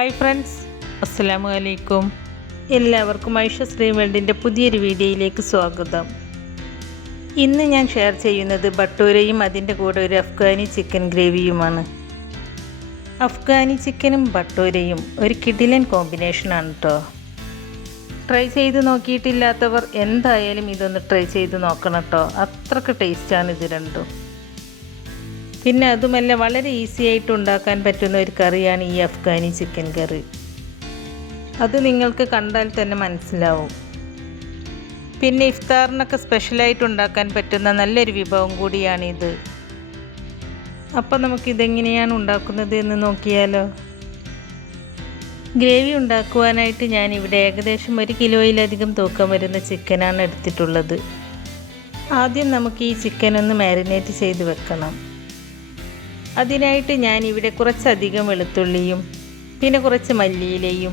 Hi friends, അസ്സലാമു അലൈക്കും. എല്ലാവർക്കും ഐഷ ശ്രീ വേൾഡിൻ്റെ പുതിയൊരു വീഡിയോയിലേക്ക് സ്വാഗതം. ഇന്ന് ഞാൻ ഷെയർ ചെയ്യുന്നത് ബട്ടൂരയും അതിൻ്റെ കൂടെ ഒരു അഫ്ഗാനി ചിക്കൻ ഗ്രേവിയുമാണ്. അഫ്ഗാനി ചിക്കനും ബട്ടൂരയും ഒരു കിടിലൻ കോമ്പിനേഷനാണ് കേട്ടോ. ട്രൈ ചെയ്ത് നോക്കിയിട്ടില്ലാത്തവർ എന്തായാലും ഇതൊന്ന് ട്രൈ ചെയ്ത് നോക്കണം കേട്ടോ. അത്രയ്ക്ക് ടേസ്റ്റാണ് ഇത് രണ്ടും. പിന്നെ അതുമല്ല, വളരെ ഈസി ആയിട്ട് ഉണ്ടാക്കാൻ പറ്റുന്ന ഒരു കറിയാണ് ഈ അഫ്ഗാനി ചിക്കൻ കറി. അത് നിങ്ങൾക്ക് കണ്ടാൽ തന്നെ മനസ്സിലാവും. പിന്നെ ഇഫ്താറിനൊക്കെ സ്പെഷ്യലായിട്ട് ഉണ്ടാക്കാൻ പറ്റുന്ന നല്ലൊരു വിഭവം കൂടിയാണിത്. അപ്പം നമുക്കിതെങ്ങനെയാണ് ഉണ്ടാക്കുന്നത് എന്ന് നോക്കിയാലോ. ഗ്രേവി ഉണ്ടാക്കുവാനായിട്ട് ഞാനിവിടെ ഏകദേശം 1 കിലോയിലധികം തൂക്കം വരുന്ന ചിക്കനാണ് എടുത്തിട്ടുള്ളത്. ആദ്യം നമുക്ക് ഈ ചിക്കൻ ഒന്ന് മാരിനേറ്റ് ചെയ്ത് വെക്കണം. അതിനായിട്ട് ഞാനിവിടെ കുറച്ചധികം വെളുത്തുള്ളിയും പിന്നെ കുറച്ച് മല്ലിയിലയും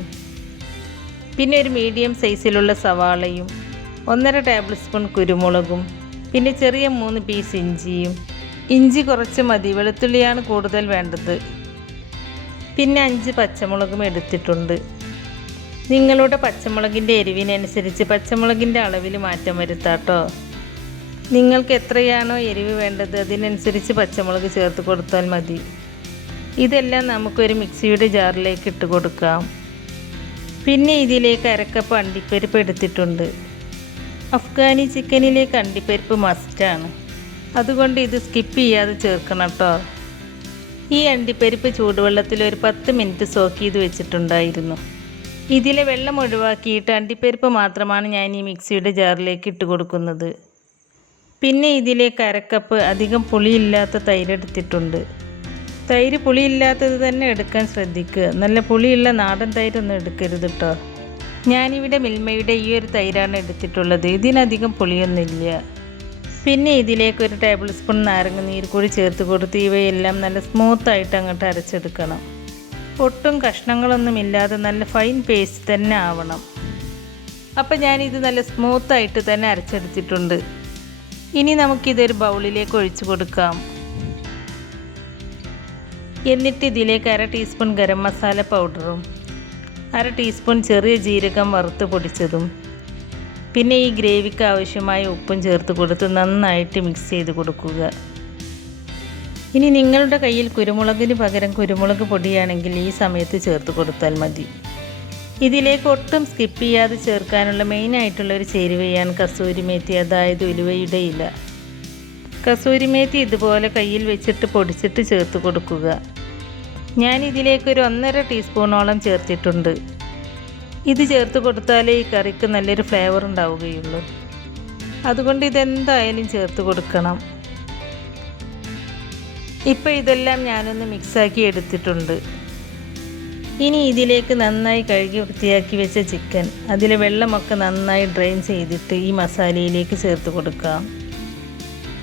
പിന്നെ ഒരു മീഡിയം സൈസിലുള്ള സവാളയും 1.5 ടേബിൾ സ്പൂൺ കുരുമുളകും പിന്നെ ചെറിയ 3 പീസ് ഇഞ്ചിയും. ഇഞ്ചി കുറച്ച് മതി, വെളുത്തുള്ളിയാണ് കൂടുതൽ വേണ്ടത്. പിന്നെ 5 പച്ചമുളകും എടുത്തിട്ടുണ്ട്. നിങ്ങളുടെ പച്ചമുളകിൻ്റെ എരിവിനനുസരിച്ച് പച്ചമുളകിൻ്റെ അളവിൽ മാറ്റം വരുത്താട്ടോ. നിങ്ങൾക്ക് എത്രയാണോ എരിവ് വേണ്ടത് അതിനനുസരിച്ച് പച്ചമുളക് ചേർത്ത് കൊടുത്താൽ മതി. ഇതെല്ലാം നമുക്കൊരു മിക്സിയുടെ ജാറിലേക്ക് ഇട്ട് കൊടുക്കാം. പിന്നെ ഇതിലേക്ക് 1/2 കപ്പ് അണ്ടിപ്പരിപ്പ് എടുത്തിട്ടുണ്ട്. അഫ്ഗാനി ചിക്കനിലേക്ക് അണ്ടിപ്പരിപ്പ് മസ്റ്റാണ്, അതുകൊണ്ട് ഇത് സ്കിപ്പ് ചെയ്യാതെ ചേർക്കണം കേട്ടോ. ഈ അണ്ടിപ്പരിപ്പ് ചൂടുവെള്ളത്തിൽ ഒരു 10 മിനിറ്റ് സോക്ക് ചെയ്ത് വെച്ചിട്ടുണ്ടായിരുന്നു. ഇതിലെ വെള്ളം ഒഴിവാക്കിയിട്ട് അണ്ടിപ്പരിപ്പ് മാത്രമാണ് ഞാൻ ഈ മിക്സിയുടെ ജാറിലേക്ക് ഇട്ട് കൊടുക്കുന്നത്. പിന്നെ ഇതിലേക്ക് 1/2 കപ്പ് അധികം പുളിയില്ലാത്ത തൈര് എടുത്തിട്ടുണ്ട്. തൈര് പുളിയില്ലാത്തത് തന്നെ എടുക്കാൻ ശ്രദ്ധിക്കുക. നല്ല പുളിയുള്ള നാടൻ തൈരൊന്നും എടുക്കരുത് കേട്ടോ. ഞാനിവിടെ മിൽമയുടെ ഈ ഒരു തൈരാണ് എടുത്തിട്ടുള്ളത്. ഇതിനധികം പുളിയൊന്നുമില്ല. പിന്നെ ഇതിലേക്ക് 1 ടേബിൾ സ്പൂൺ നാരങ്ങ നീര് കൂടി ചേർത്ത് കൊടുത്ത് ഇവയെല്ലാം നല്ല സ്മൂത്തായിട്ട് അങ്ങോട്ട് അരച്ചെടുക്കണം. ഒട്ടും കഷ്ണങ്ങളൊന്നുമില്ലാതെ നല്ല ഫൈൻ പേസ്റ്റ് തന്നെ ആവണം. അപ്പം ഞാനിത് നല്ല സ്മൂത്തായിട്ട് തന്നെ അരച്ചെടുത്തിട്ടുണ്ട്. ഇനി നമുക്കിതൊരു ബൗളിലേക്ക് ഒഴിച്ചു കൊടുക്കാം. എന്നിട്ട് ഇതിലേക്ക് 1/2 ടീസ്പൂൺ ഗരം മസാല പൗഡറും 1/2 ടീസ്പൂൺ ചെറിയ ജീരകം വറുത്ത് പൊടിച്ചതും പിന്നെ ഈ ഗ്രേവിക്ക് ആവശ്യമായ ഉപ്പും ചേർത്ത് കൊടുത്ത് നന്നായിട്ട് മിക്സ് ചെയ്ത് കൊടുക്കുക. ഇനി നിങ്ങളുടെ കയ്യിൽ കുരുമുളകിന് പകരം കുരുമുളക് പൊടിയാണെങ്കിൽ ഈ സമയത്ത് ചേർത്ത് കൊടുത്താൽ മതി. ഇതിലേക്ക് ഒട്ടും സ്കിപ്പ് ചെയ്യാതെ ചേർക്കാനുള്ള മെയിനായിട്ടുള്ളൊരു ചേരുവയാണ് കസൂരി മേത്തി, അതായത് ഉലുവയുടെ ഇല. കസൂരി മേത്തി ഇതുപോലെ കയ്യിൽ വെച്ചിട്ട് പൊടിച്ചിട്ട് ചേർത്ത് കൊടുക്കുക. ഞാനിതിലേക്കൊരു 1.5 ടീസ്പൂണോളം ചേർത്തിട്ടുണ്ട്. ഇത് ചേർത്ത് കൊടുത്താലേ ഈ കറിക്ക് നല്ലൊരു ഫ്ലേവർ ഉണ്ടാവുകയുള്ളൂ. അതുകൊണ്ട് ഇതെന്തായാലും ചേർത്ത് കൊടുക്കണം. ഇപ്പോൾ ഇതെല്ലാം ഞാനൊന്ന് മിക്സാക്കി എടുത്തിട്ടുണ്ട്. ഇനി ഇതിലേക്ക് നന്നായി കഴുകി വൃത്തിയാക്കി വെച്ച ചിക്കൻ, അതിലെ വെള്ളമൊക്കെ നന്നായി ഡ്രെയിൻ ചെയ്തിട്ട് ഈ മസാലയിലേക്ക് ചേർത്ത് കൊടുക്കാം.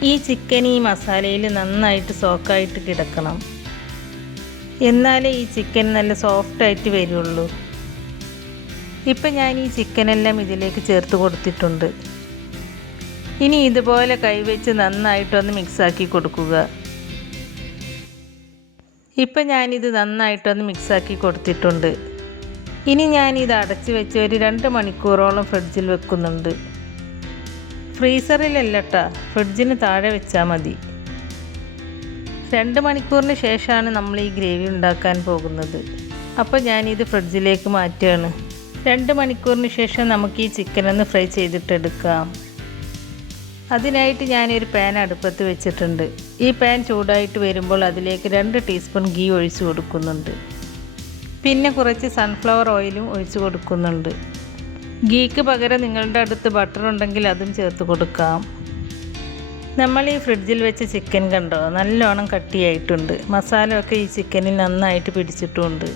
ഈ ചിക്കൻ ഈ മസാലയിൽ നന്നായിട്ട് സോക്കായിട്ട് കിടക്കണം. എന്നാലേ ഈ ചിക്കൻ നല്ല സോഫ്റ്റായിട്ട് വരുള്ളൂ. ഇപ്പം ഞാൻ ഈ ചിക്കനെല്ലാം ഇതിലേക്ക് ചേർത്ത് കൊടുത്തിട്ടുണ്ട്. ഇനി ഇതുപോലെ കൈവച്ച് നന്നായിട്ടൊന്ന് മിക്സാക്കി കൊടുക്കുക. ഇപ്പം ഞാനിത് നന്നായിട്ടൊന്ന് മിക്സാക്കി കൊടുത്തിട്ടുണ്ട്. ഇനി ഞാനിത് അടച്ച് വെച്ച് ഒരു 2 മണിക്കൂറോളം ഫ്രിഡ്ജിൽ വെക്കുന്നുണ്ട്. ഫ്രീസറിലല്ല കേട്ടോ, ഫ്രിഡ്ജിന് താഴെ വെച്ചാൽ മതി. 2 മണിക്കൂറിന് ശേഷമാണ് നമ്മൾ ഈ ഗ്രേവി ഉണ്ടാക്കാൻ പോകുന്നത്. അപ്പോൾ ഞാനിത് ഫ്രിഡ്ജിലേക്ക് മാറ്റുകയാണ്. 2 മണിക്കൂറിന് ശേഷം നമുക്ക് ഈ ചിക്കനൊന്ന് ഫ്രൈ ചെയ്തിട്ടെടുക്കാം. അതിനായിട്ട് ഞാനൊരു പാൻ അടുപ്പത്ത് വെച്ചിട്ടുണ്ട്. ഈ പാൻ ചൂടായിട്ട് വരുമ്പോൾ അതിലേക്ക് 2 ടീസ്പൂൺ ഗീ ഒഴിച്ചു കൊടുക്കുന്നുണ്ട്. പിന്നെ കുറച്ച് സൺഫ്ലവർ ഓയിലും ഒഴിച്ചു കൊടുക്കുന്നുണ്ട്. ഗീക്ക് പകരം നിങ്ങളുടെ അടുത്ത് ബട്ടർ ഉണ്ടെങ്കിൽ അതും ചേർത്ത് കൊടുക്കാം. നമ്മൾ ഈ ഫ്രിഡ്ജിൽ വെച്ച ചിക്കൻ കണ്ടോ, നല്ലോണം കട്ടിയായിട്ടുണ്ട്. മസാലയൊക്കെ ഈ ചിക്കനിൽ നന്നായിട്ട് പിടിച്ചിട്ടുമുണ്ട്.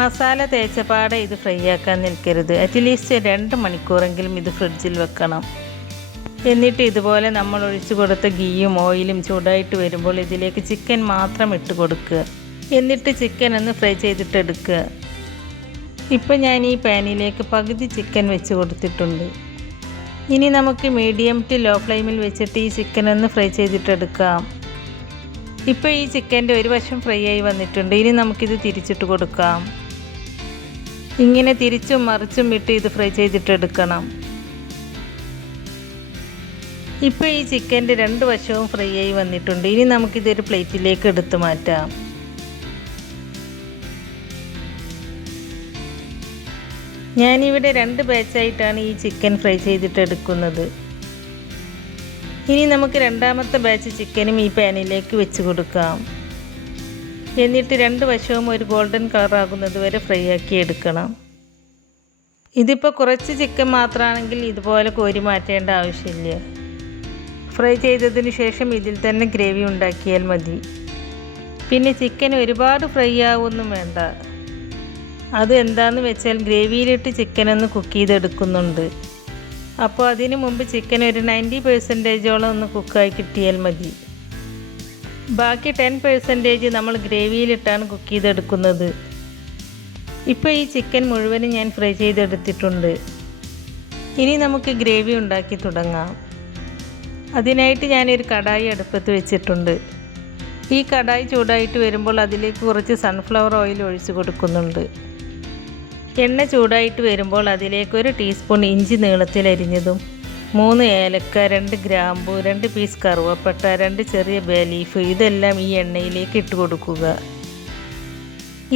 മസാല തേച്ചപാടെ ഇത് ഫ്രൈ ആക്കാൻ നിൽക്കരുത്. അറ്റ്ലീസ്റ്റ് 2 മണിക്കൂറെങ്കിലും ഇത് ഫ്രിഡ്ജിൽ വെക്കണം. എന്നിട്ട് ഇതുപോലെ നമ്മൾ ഒഴിച്ചു കൊടുത്ത ഗീയും ഓയിലും ചൂടായിട്ട് വരുമ്പോൾ ഇതിലേക്ക് ചിക്കൻ മാത്രം ഇട്ട് കൊടുക്കുക. എന്നിട്ട് ചിക്കൻ ഒന്ന് ഫ്രൈ ചെയ്തിട്ടെടുക്കുക. ഇപ്പം ഞാൻ ഈ പാനിലേക്ക് പകുതി ചിക്കൻ വെച്ച് കൊടുത്തിട്ടുണ്ട്. ഇനി നമുക്ക് മീഡിയം ടു ലോ ഫ്ലെയിമിൽ വെച്ചിട്ട് ഈ ചിക്കൻ ഒന്ന് ഫ്രൈ ചെയ്തിട്ടെടുക്കാം. ഇപ്പോൾ ഈ ചിക്കൻ്റെ ഒരു വശം ഫ്രൈ ആയി വന്നിട്ടുണ്ട്. ഇനി നമുക്കിത് തിരിച്ചിട്ട് കൊടുക്കാം. ഇങ്ങനെ തിരിച്ചും മറിച്ചും ഇട്ട് ഇത് ഫ്രൈ ചെയ്തിട്ടെടുക്കണം. ഇപ്പോൾ ഈ ചിക്കൻ്റെ രണ്ട് വശവും ഫ്രൈ ആയി വന്നിട്ടുണ്ട്. ഇനി നമുക്കിതൊരു പ്ലേറ്റിലേക്ക് എടുത്ത് മാറ്റാം. ഞാനിവിടെ 2 ബാച്ചായിട്ടാണ് ഈ ചിക്കൻ ഫ്രൈ ചെയ്തിട്ടെടുക്കുന്നത്. ഇനി നമുക്ക് രണ്ടാമത്തെ ബാച്ച് ചിക്കനും ഈ പാനിലേക്ക് വെച്ച് കൊടുക്കാം. എന്നിട്ട് 2 വശവും ഒരു ഗോൾഡൻ കളറാകുന്നത് വരെ ഫ്രൈ ആക്കി എടുക്കണം. ഇതിപ്പോൾ കുറച്ച് ചിക്കൻ മാത്രമാണെങ്കിൽ ഇതുപോലെ കോരി മാറ്റേണ്ട ആവശ്യമില്ല. ഫ്രൈ ചെയ്തതിന് ശേഷം ഇതിൽ തന്നെ ഗ്രേവി ഉണ്ടാക്കിയാൽ മതി. പിന്നെ ചിക്കൻ ഒരുപാട് ഫ്രൈ ആവുമൊന്നും വേണ്ട. അത് എന്താണെന്ന് വെച്ചാൽ ഗ്രേവിയിലിട്ട് ചിക്കനൊന്ന് കുക്ക് ചെയ്തെടുക്കുന്നുണ്ട്. അപ്പോൾ അതിന് മുമ്പ് ചിക്കൻ ഒരു 90% ഒന്ന് കുക്കായി കിട്ടിയാൽ മതി. ബാക്കി 10% നമ്മൾ ഗ്രേവിയിലിട്ടാണ് കുക്ക് ചെയ്തെടുക്കുന്നത്. ഇപ്പോൾ ഈ ചിക്കൻ മുഴുവനും ഞാൻ ഫ്രൈ ചെയ്തെടുത്തിട്ടുണ്ട്. ഇനി നമുക്ക് ഗ്രേവി ഉണ്ടാക്കി തുടങ്ങാം. അതിനായിട്ട് ഞാനൊരു കടായി അടുപ്പത്ത് വെച്ചിട്ടുണ്ട്. ഈ കടായി ചൂടായിട്ട് വരുമ്പോൾ അതിലേക്ക് കുറച്ച് സൺഫ്ലവർ ഓയിൽ ഒഴിച്ച് കൊടുക്കുന്നുണ്ട്. എണ്ണ ചൂടായിട്ട് വരുമ്പോൾ അതിലേക്ക് 1 ടീസ്പൂൺ ഇഞ്ചി നീളത്തിൽ അരിഞ്ഞതും, 3 ഏലക്ക, 2 ഗ്രാമ്പു, 2 പീസ് കറുവപ്പട്ട, 2 ചെറിയ ബേ ലീഫ് ഇതെല്ലാം ഈ എണ്ണയിലേക്ക് ഇട്ട് കൊടുക്കുക.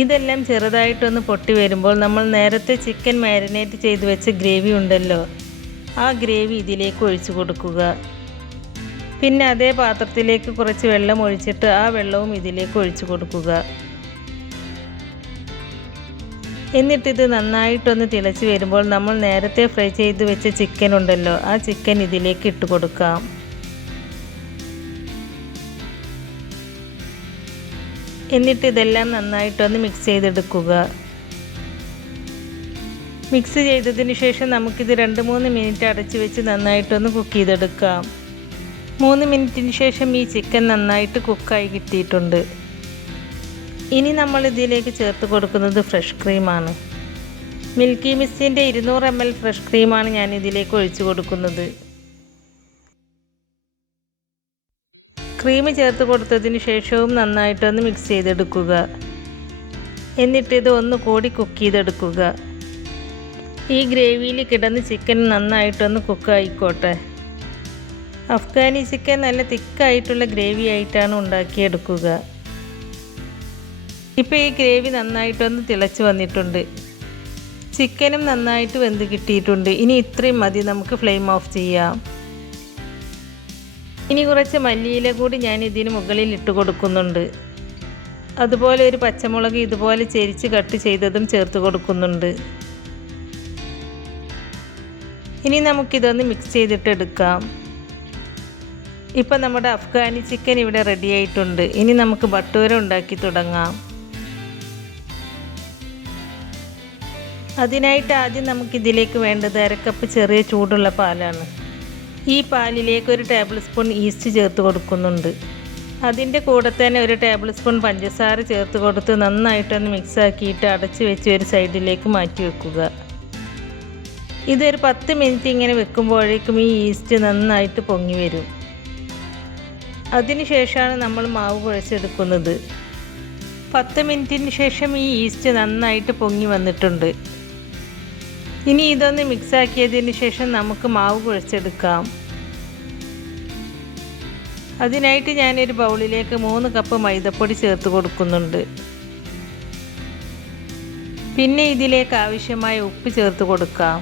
ഇതെല്ലാം ചെറുതായിട്ടൊന്ന് പൊട്ടി വരുമ്പോൾ നമ്മൾ നേരത്തെ ചിക്കൻ മാരിനേറ്റ് ചെയ്ത് വെച്ച ഗ്രേവി ഉണ്ടല്ലോ, ആ ഗ്രേവി ഇതിലേക്ക് ഒഴിച്ചു കൊടുക്കുക. പിന്നെ അതേ പാത്രത്തിലേക്ക് കുറച്ച് വെള്ളം ഒഴിച്ചിട്ട് ആ വെള്ളവും ഇതിലേക്ക് ഒഴിച്ചു കൊടുക്കുക. എന്നിട്ടിത് നന്നായിട്ടൊന്ന് തിളച്ച് വരുമ്പോൾ നമ്മൾ നേരത്തെ ഫ്രൈ ചെയ്ത് വെച്ച ചിക്കൻ ഉണ്ടല്ലോ, ആ ചിക്കൻ ഇതിലേക്ക് ഇട്ട് കൊടുക്കാം. എന്നിട്ട് ഇതെല്ലാം നന്നായിട്ടൊന്ന് മിക്സ് ചെയ്തെടുക്കുക. മിക്സ് ചെയ്തതിന് ശേഷം നമുക്കിത് 2-3 മിനിറ്റ് അടച്ച് വെച്ച് നന്നായിട്ടൊന്ന് കുക്ക് ചെയ്തെടുക്കാം. 3 മിനിറ്റിന് ശേഷം ഈ ചിക്കൻ നന്നായിട്ട് കുക്കായി കിട്ടിയിട്ടുണ്ട്. ഇനി നമ്മൾ ഇതിലേക്ക് ചേർത്ത് കൊടുക്കുന്നത് ഫ്രഷ് ക്രീമാണ്. മിൽക്കി മിസ്റ്റിൻ്റെ 200 ml ഫ്രഷ് ക്രീമാണ് ഞാൻ ഇതിലേക്ക് ഒഴിച്ചു കൊടുക്കുന്നത്. ക്രീം ചേർത്ത് കൊടുത്തതിന് ശേഷവും നന്നായിട്ടൊന്ന് മിക്സ് ചെയ്തെടുക്കുക. എന്നിട്ടിത് ഒന്ന് കൂടി കുക്ക് ചെയ്തെടുക്കുക. ഈ ഗ്രേവിയിൽ കിടന്ന് ചിക്കൻ നന്നായിട്ടൊന്ന് കുക്കായിക്കോട്ടെ. അഫ്ഗാനി ചിക്കൻ നല്ല തിക്കായിട്ടുള്ള ഗ്രേവി ആയിട്ടാണ് ഉണ്ടാക്കിയെടുക്കുക. ഇപ്പോൾ ഈ ഗ്രേവി നന്നായിട്ടൊന്ന് തിളച്ച് വന്നിട്ടുണ്ട്. ചിക്കനും നന്നായിട്ട് വെന്ത് കിട്ടിയിട്ടുണ്ട്. ഇനി ഇത്രയും മതി, നമുക്ക് ഫ്ലെയിം ഓഫ് ചെയ്യാം. ഇനി കുറച്ച് മല്ലിയില കൂടി ഞാൻ ഇതിന് മുകളിൽ ഇട്ട് കൊടുക്കുന്നുണ്ട്. അതുപോലെ ഒരു പച്ചമുളക് ഇതുപോലെ ചെരിച്ച് കട്ട് ചെയ്തതും ചേർത്ത് കൊടുക്കുന്നുണ്ട്. ഇനി നമുക്കിതൊന്ന് മിക്സ് ചെയ്തിട്ടെടുക്കാം. ഇപ്പം നമ്മുടെ അഫ്ഗാനി ചിക്കൻ ഇവിടെ റെഡി ആയിട്ടുണ്ട്. ഇനി നമുക്ക് ഭട്ടൂര ഉണ്ടാക്കി തുടങ്ങാം. അതിനായിട്ട് ആദ്യം നമുക്കിതിലേക്ക് വേണ്ടത് 1/2 കപ്പ് ചെറിയ ചൂടുള്ള പാലാണ്. ഈ പാലിലേക്ക് 1 ടേബിൾ സ്പൂൺ ഈസ്റ്റ് ചേർത്ത് കൊടുക്കുന്നുണ്ട്. അതിൻ്റെ കൂടെ തന്നെ 1 ടേബിൾ സ്പൂൺ പഞ്ചസാര ചേർത്ത് കൊടുത്ത് നന്നായിട്ടൊന്ന് മിക്സാക്കിയിട്ട് അടച്ച് വെച്ച് ഒരു സൈഡിലേക്ക് മാറ്റി വെക്കുക. ഇതൊരു 10 മിനിറ്റ് ഇങ്ങനെ വെക്കുമ്പോഴേക്കും ഈ ഈസ്റ്റ് നന്നായിട്ട് പൊങ്ങി വരും. അതിനുശേഷമാണ് നമ്മൾ മാവ് കുഴച്ചെടുക്കുന്നത്. 10 മിനിറ്റിന് ശേഷം ഈ ഈസ്റ്റ് നന്നായിട്ട് പൊങ്ങി വന്നിട്ടുണ്ട്. ഇനി ഇതൊന്ന് മിക്സാക്കിയതിന് ശേഷം നമുക്ക് മാവ് കുഴച്ചെടുക്കാം. അതിനായിട്ട് ഞാനൊരു ബൗളിലേക്ക് 3 കപ്പ് മൈദപ്പൊടി ചേർത്ത് കൊടുക്കുന്നുണ്ട്. പിന്നെ ഇതിലേക്ക് ആവശ്യമായ ഉപ്പ് ചേർത്ത് കൊടുക്കാം.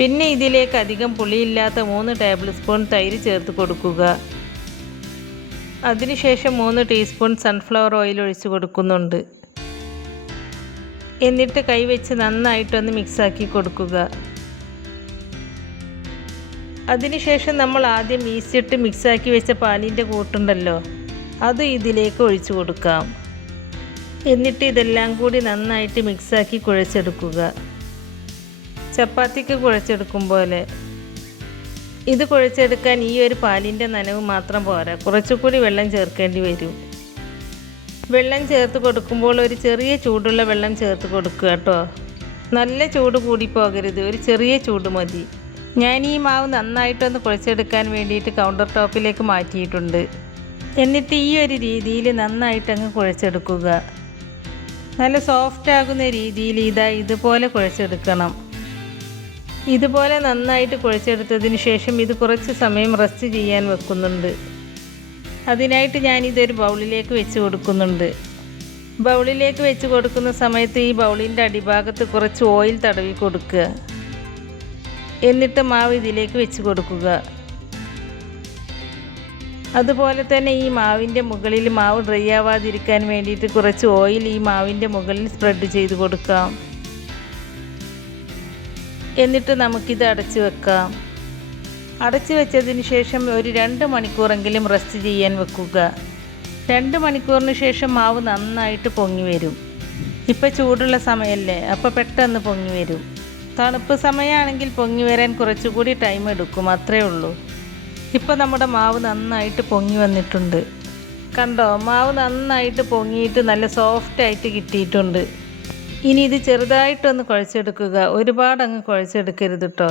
പിന്നെ ഇതിലേക്ക് അധികം പുളിയില്ലാത്ത 3 ടേബിൾ സ്പൂൺ തൈര് ചേർത്ത് കൊടുക്കുക. അതിനുശേഷം 3 ടീസ്പൂൺ സൺഫ്ലവർ ഓയിൽ ഒഴിച്ച് കൊടുക്കുന്നുണ്ട്. എന്നിട്ട് കൈവച്ച് നന്നായിട്ടൊന്ന് മിക്സാക്കി കൊടുക്കുക. അതിനുശേഷം നമ്മൾ ആദ്യം ഈസ്റ്റിട്ട് മിക്സാക്കി വെച്ച പാലിൻ്റെ കൂട്ടുണ്ടല്ലോ, അത് ഇതിലേക്ക് ഒഴിച്ചു കൊടുക്കാം. എന്നിട്ട് ഇതെല്ലാം കൂടി നന്നായിട്ട് മിക്സാക്കി കുഴച്ചെടുക്കുക. ചപ്പാത്തിക്ക് കുഴച്ചെടുക്കും പോലെ. ഇത് കുഴച്ചെടുക്കാൻ ഈ ഒരു പാലിൻ്റെ നനവ് മാത്രം പോരാ, കുറച്ചുകൂടി വെള്ളം ചേർക്കേണ്ടി വരും. വെള്ളം ചേർത്ത് കൊടുക്കുമ്പോൾ ഒരു ചെറിയ ചൂടുള്ള വെള്ളം ചേർത്ത് കൊടുക്കുക കേട്ടോ. നല്ല ചൂട് കൂടി പോകരുത്, ഒരു ചെറിയ ചൂട് മതി. ഞാൻ ഈ മാവ് നന്നായിട്ടൊന്ന് കുഴച്ചെടുക്കാൻ വേണ്ടിയിട്ട് കൗണ്ടർ ടോപ്പിലേക്ക് മാറ്റിയിട്ടുണ്ട്. എന്നിട്ട് ഈ ഒരു രീതിയിൽ നന്നായിട്ടങ്ങ് കുഴച്ചെടുക്കുക. നല്ല സോഫ്റ്റ് ആകുന്ന രീതിയിൽ ഇതുപോലെ കുഴച്ചെടുക്കണം. ഇതുപോലെ നന്നായിട്ട് കുഴച്ചെടുത്തതിന് ശേഷം ഇത് കുറച്ച് സമയം റെസ്റ്റ് ചെയ്യാൻ വെക്കുന്നുണ്ട്. അതിനായിട്ട് ഞാനിതൊരു ബൗളിലേക്ക് വെച്ച് കൊടുക്കുന്നുണ്ട്. ബൗളിലേക്ക് വെച്ച് കൊടുക്കുന്ന സമയത്ത് ഈ ബൗളിൻ്റെ അടിഭാഗത്ത് കുറച്ച് ഓയിൽ തടവി കൊടുക്കുക. എന്നിട്ട് മാവ് ഇതിലേക്ക് വെച്ച് കൊടുക്കുക. അതുപോലെ തന്നെ ഈ മാവിൻ്റെ മുകളിൽ മാവ് ഡ്രൈ ആവാതിരിക്കാൻ വേണ്ടിയിട്ട് കുറച്ച് ഓയിൽ ഈ മാവിൻ്റെ മുകളിൽ സ്പ്രെഡ് ചെയ്ത് കൊടുക്കാം. എന്നിട്ട് നമുക്കിത് അടച്ചു വെക്കാം. അടച്ചു വെച്ചതിന് ശേഷം ഒരു 2 മണിക്കൂറെങ്കിലും റെസ്റ്റ് ചെയ്യാൻ വെക്കുക. 2 മണിക്കൂറിന് ശേഷം മാവ് നന്നായിട്ട് പൊങ്ങി വരും. ഇപ്പോൾ ചൂടുള്ള സമയമല്ലേ, അപ്പോൾ പെട്ടെന്ന് പൊങ്ങി വരും. തണുപ്പ് സമയമാണെങ്കിൽ പൊങ്ങി വരാൻ കുറച്ചുകൂടി ടൈം എടുക്കും, അത്രേ ഉള്ളൂ. ഇപ്പോൾ നമ്മുടെ മാവ് നന്നായിട്ട് പൊങ്ങി വന്നിട്ടുണ്ട്. കണ്ടോ, മാവ് നന്നായിട്ട് പൊങ്ങിയിട്ട് നല്ല സോഫ്റ്റായിട്ട് കിട്ടിയിട്ടുണ്ട്. ഇനി ഇത് ചെറുതായിട്ടൊന്ന് കുഴച്ചെടുക്കുക. ഒരുപാട് അങ്ങ് കുഴച്ചെടുക്കരുത് കേട്ടോ.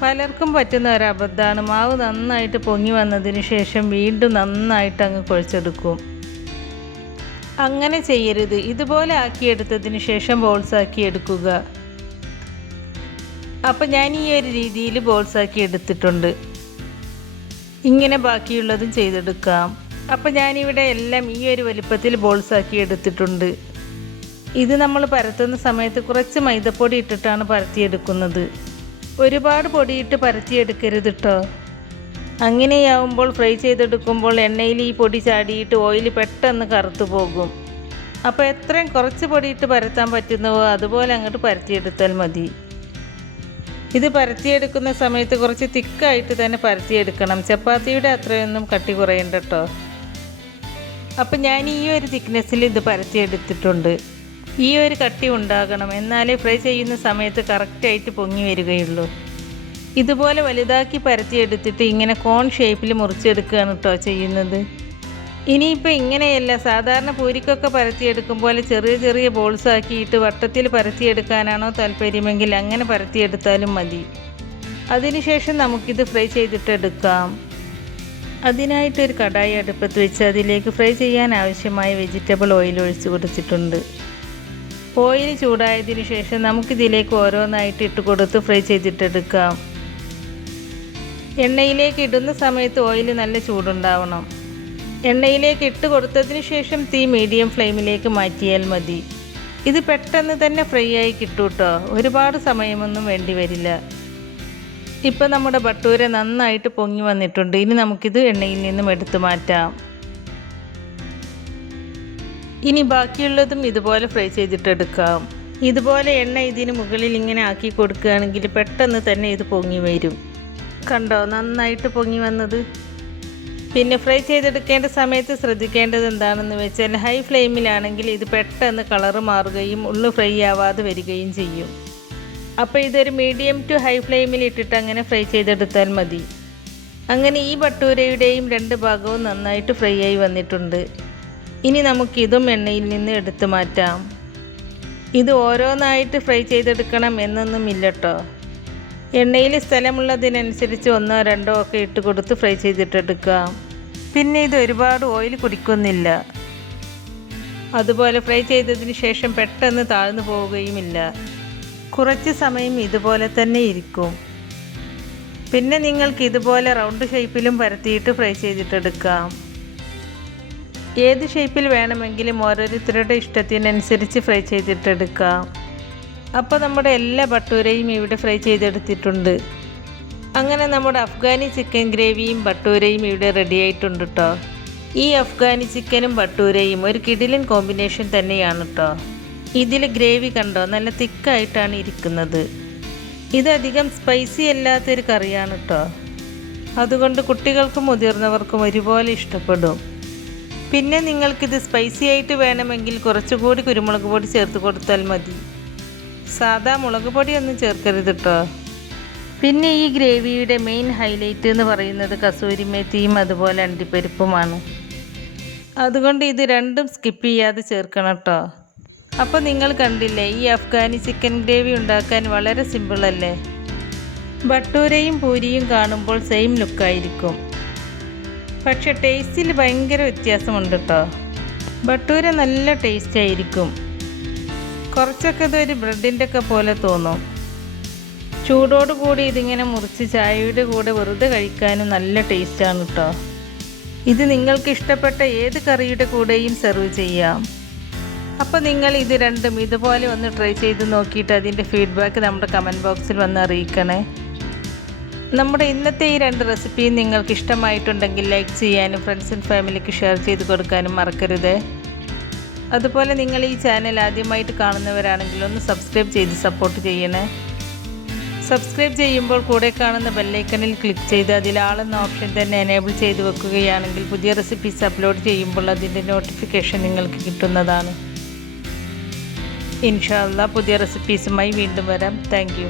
പലർക്കും പറ്റുന്ന ഒരു അബദ്ധമാണ്, മാവ് നന്നായിട്ട് പൊങ്ങി വന്നതിന് ശേഷം വീണ്ടും നന്നായിട്ട് അങ്ങ് കുഴച്ചെടുക്കും. അങ്ങനെ ചെയ്യരുത്. ഇതുപോലെ ആക്കിയെടുത്തതിന് ശേഷം ബോൾസ് ആക്കി എടുക്കുക. അപ്പോൾ ഞാൻ ഈ ഒരു രീതിയിൽ ബോൾസ് ആക്കി എടുത്തിട്ടുണ്ട്. ഇങ്ങനെ ബാക്കിയുള്ളതും ചെയ്തെടുക്കാം. അപ്പോൾ ഞാനിവിടെ എല്ലാം ഈ ഒരു വലിപ്പത്തിൽ ബോൾസ് ആക്കി എടുത്തിട്ടുണ്ട്. ഇത് നമ്മൾ പരത്തുന്ന സമയത്ത് കുറച്ച് മൈദപ്പൊടി ഇട്ടിട്ടാണ് പരത്തിയെടുക്കുന്നത്. ഒരുപാട് പൊടിയിട്ട് പരത്തിയെടുക്കരുത് കേട്ടോ. അങ്ങനെയാവുമ്പോൾ ഫ്രൈ ചെയ്തെടുക്കുമ്പോൾ എണ്ണയിൽ ഈ പൊടി ചാടിയിട്ട് ഓയിൽ പെട്ടെന്ന് കറുത്തു പോകും. അപ്പോൾ എത്രയും കുറച്ച് പൊടിയിട്ട് പരത്താൻ പറ്റുന്നുവോ അതുപോലെ അങ്ങോട്ട് പരത്തിയെടുത്താൽ മതി. ഇത് പരത്തിയെടുക്കുന്ന സമയത്ത് കുറച്ച് തിക്കായിട്ട് തന്നെ പരത്തിയെടുക്കണം. ചപ്പാത്തിയുടെ അത്രയൊന്നും കട്ടി കുറയണ്ട കേട്ടോ. അപ്പം ഞാൻ ഈ ഒരു തിക്നെസ്സിൽ ഇത് പരത്തിയെടുത്തിട്ടുണ്ട്. ഈ ഒരു കട്ടി ഉണ്ടാകണം, എന്നാലേ ഫ്രൈ ചെയ്യുന്ന സമയത്ത് കറക്റ്റായിട്ട് പൊങ്ങി വരികയുള്ളൂ. ഇതുപോലെ വലുതാക്കി പരത്തിയെടുത്തിട്ട് ഇങ്ങനെ കോൺ ഷേപ്പിൽ മുറിച്ചെടുക്കുകയാണ് കേട്ടോ ചെയ്യുന്നത്. ഇനിയിപ്പോൾ ഇങ്ങനെയല്ല, സാധാരണ പൂരിക്കൊക്കെ പരത്തിയെടുക്കും പോലെ ചെറിയ ചെറിയ ബോൾസ് ആക്കിയിട്ട് വട്ടത്തിൽ പരത്തിയെടുക്കാനാണോ താല്പര്യമെങ്കിൽ അങ്ങനെ പരത്തിയെടുത്താലും മതി. അതിനുശേഷം നമുക്കിത് ഫ്രൈ ചെയ്തിട്ടെടുക്കാം. അതിനായിട്ടൊരു കടായി അടുപ്പത്ത് വെച്ച് അതിലേക്ക് ഫ്രൈ ചെയ്യാൻ ആവശ്യമായ വെജിറ്റബിൾ ഓയിൽ ഒഴിച്ച് കൊടുത്തിട്ടുണ്ട്. ഓയിൽ ചൂടായതിനു ശേഷം നമുക്കിതിലേക്ക് ഓരോന്നായിട്ട് ഇട്ട് കൊടുത്ത് ഫ്രൈ ചെയ്തിട്ടെടുക്കാം. എണ്ണയിലേക്ക് ഇടുന്ന സമയത്ത് ഓയിൽ നല്ല ചൂടുണ്ടാവണം. എണ്ണയിലേക്ക് ഇട്ട് കൊടുത്തതിന് ശേഷം തീ മീഡിയം ഫ്ലെയിമിലേക്ക് മാറ്റിയാൽ മതി. ഇത് പെട്ടെന്ന് തന്നെ ഫ്രൈ ആയി കിട്ടും കേട്ടോ. ഒരുപാട് സമയമൊന്നും വേണ്ടി വരില്ല. ഇപ്പോൾ നമ്മുടെ ഭട്ടൂര നന്നായിട്ട് പൊങ്ങി വന്നിട്ടുണ്ട്. ഇനി നമുക്കിത് എണ്ണയിൽ നിന്നും എടുത്തു മാറ്റാം. ഇനി ബാക്കിയുള്ളതും ഇതുപോലെ ഫ്രൈ ചെയ്തിട്ടെടുക്കാം. ഇതുപോലെ എണ്ണ ഇതിന് മുകളിൽ ഇങ്ങനെ ആക്കി കൊടുക്കുകയാണെങ്കിൽ പെട്ടെന്ന് തന്നെ ഇത് പൊങ്ങി വരും. കണ്ടോ നന്നായിട്ട് പൊങ്ങി വന്നത്. പിന്നെ ഫ്രൈ ചെയ്തെടുക്കേണ്ട സമയത്ത് ശ്രദ്ധിക്കേണ്ടത് എന്താണെന്ന് വെച്ചാൽ ഹൈ ഫ്ലെയിമിലാണെങ്കിൽ ഇത് പെട്ടെന്ന് കളറ് മാറുകയും ഉള്ളു ഫ്രൈ ആവാതെ വരികയും ചെയ്യും. അപ്പോൾ ഇതൊരു മീഡിയം ടു ഹൈ ഫ്ലെയിമിൽ ഇട്ടിട്ട് അങ്ങനെ ഫ്രൈ ചെയ്തെടുത്താൽ മതി. അങ്ങനെ ഈ ഭട്ടൂരയുടെയും 2 ഭാഗവും നന്നായിട്ട് ഫ്രൈ ആയി വന്നിട്ടുണ്ട്. ഇനി നമുക്കിതും എണ്ണയിൽ നിന്ന് എടുത്തു മാറ്റാം. ഇത് ഓരോന്നായിട്ട് ഫ്രൈ ചെയ്തെടുക്കണം എന്നൊന്നുമില്ല കേട്ടോ. എണ്ണയിൽ സ്ഥലമുള്ളതിനനുസരിച്ച് 1 2 ഒക്കെ ഇട്ട് കൊടുത്ത് ഫ്രൈ ചെയ്തിട്ടെടുക്കാം. പിന്നെ ഇത് ഒരുപാട് ഓയിൽ കുടിക്കുന്നില്ല. അതുപോലെ ഫ്രൈ ചെയ്തതിന് ശേഷം പെട്ടെന്ന് താഴ്ന്നു പോവുകയുമില്ല. കുറച്ച് സമയം ഇതുപോലെ തന്നെ ഇരിക്കും. പിന്നെ നിങ്ങൾക്ക് ഇതുപോലെ റൗണ്ട് ഷേപ്പിലും പരത്തിയിട്ട് ഫ്രൈ ചെയ്തിട്ടെടുക്കാം. ഏത് ഷേപ്പിൽ വേണമെങ്കിലും ഓരോരുത്തരുടെ ഇഷ്ടത്തിനനുസരിച്ച് ഫ്രൈ ചെയ്തിട്ടെടുക്കാം. അപ്പോൾ നമ്മുടെ എല്ലാ ഭട്ടൂരയും ഇവിടെ ഫ്രൈ ചെയ്തെടുത്തിട്ടുണ്ട്. അങ്ങനെ നമ്മുടെ അഫ്ഗാനി ചിക്കൻ ഗ്രേവിയും ഭട്ടൂരയും ഇവിടെ റെഡി ആയിട്ടുണ്ട് കേട്ടോ. ഈ അഫ്ഗാനി ചിക്കനും ഭട്ടൂരയും ഒരു കിടിലൻ കോമ്പിനേഷൻ തന്നെയാണ് കേട്ടോ. ഇതിൽ ഗ്രേവി കണ്ടോ നല്ല തിക്കായിട്ടാണ് ഇരിക്കുന്നത്. ഇതധികം സ്പൈസി അല്ലാത്തൊരു കറിയാണ് കേട്ടോ. അതുകൊണ്ട് കുട്ടികൾക്കും മുതിർന്നവർക്കും ഒരുപോലെ ഇഷ്ടപ്പെടും. പിന്നെ നിങ്ങൾക്കിത് സ്പൈസി ആയിട്ട് വേണമെങ്കിൽ കുറച്ചുകൂടി കുരുമുളക് പൊടി ചേർത്ത് കൊടുത്താൽ മതി. സാധാ മുളക് പൊടിയൊന്നും ചേർക്കരുത് കേട്ടോ. പിന്നെ ഈ ഗ്രേവിയുടെ മെയിൻ ഹൈലൈറ്റ് എന്ന് പറയുന്നത് കസൂരി മേത്തിയും അതുപോലെ അണ്ടിപ്പരിപ്പുമാണ്. അതുകൊണ്ട് ഇത് രണ്ടും സ്കിപ്പ് ചെയ്യാതെ ചേർക്കണം കേട്ടോ. അപ്പോൾ നിങ്ങൾ കണ്ടില്ലേ, ഈ അഫ്ഗാനി ചിക്കൻ ഗ്രേവി ഉണ്ടാക്കാൻ വളരെ സിമ്പിളല്ലേ. ഭട്ടൂരയും പൂരിയും കാണുമ്പോൾ സെയിം ലുക്കായിരിക്കും. പക്ഷെ ടേസ്റ്റിൽ ഭയങ്കര വ്യത്യാസമുണ്ട് കേട്ടോ. ഭട്ടൂര നല്ല ടേസ്റ്റ് ആയിരിക്കും. കുറച്ചൊക്കെ ഇതൊരു ബ്രെഡിൻ്റെ ഒക്കെ പോലെ തോന്നും. ചൂടോടുകൂടി ഇതിങ്ങനെ മുറിച്ച് ചായയുടെ കൂടെ വെറുതെ കഴിക്കാനും നല്ല ടേസ്റ്റാണ് കേട്ടോ. ഇത് നിങ്ങൾക്ക് ഇഷ്ടപ്പെട്ട ഏത് കറിയുടെ കൂടെയും സെർവ് ചെയ്യാം. അപ്പോൾ നിങ്ങൾ ഇത് രണ്ടും ഇതുപോലെ ഒന്ന് ട്രൈ ചെയ്ത് നോക്കിയിട്ട് അതിൻ്റെ ഫീഡ്ബാക്ക് നമ്മുടെ കമൻറ്റ് ബോക്സിൽ വന്ന് അറിയിക്കണേ. നമ്മുടെ ഇന്നത്തെ ഈ 2 റെസിപ്പിയും നിങ്ങൾക്ക് ഇഷ്ടമായിട്ടുണ്ടെങ്കിൽ ലൈക്ക് ചെയ്യാനും ഫ്രണ്ട്സ് ആൻഡ് ഫാമിലിക്ക് ഷെയർ ചെയ്ത് കൊടുക്കാനും മറക്കരുത്. അതുപോലെ നിങ്ങൾ ഈ ചാനൽ ആദ്യമായിട്ട് കാണുന്നവരാണെങ്കിൽ ഒന്ന് സബ്സ്ക്രൈബ് ചെയ്ത് സപ്പോർട്ട് ചെയ്യണേ. സബ്സ്ക്രൈബ് ചെയ്യുമ്പോൾ കൂടെ കാണുന്ന ബെല്ലൈക്കണിൽ ക്ലിക്ക് ചെയ്ത് അതിൽ ആളെന്ന ഓപ്ഷൻ തന്നെ എനേബിൾ ചെയ്ത് വെക്കുകയാണെങ്കിൽ പുതിയ റെസിപ്പീസ് അപ്ലോഡ് ചെയ്യുമ്പോൾ അതിൻ്റെ നോട്ടിഫിക്കേഷൻ നിങ്ങൾക്ക് കിട്ടുന്നതാണ്. ഇൻഷാ അല്ലാഹ് പുതിയ റെസിപ്പീസുമായി വീണ്ടും വരാം. Thank you.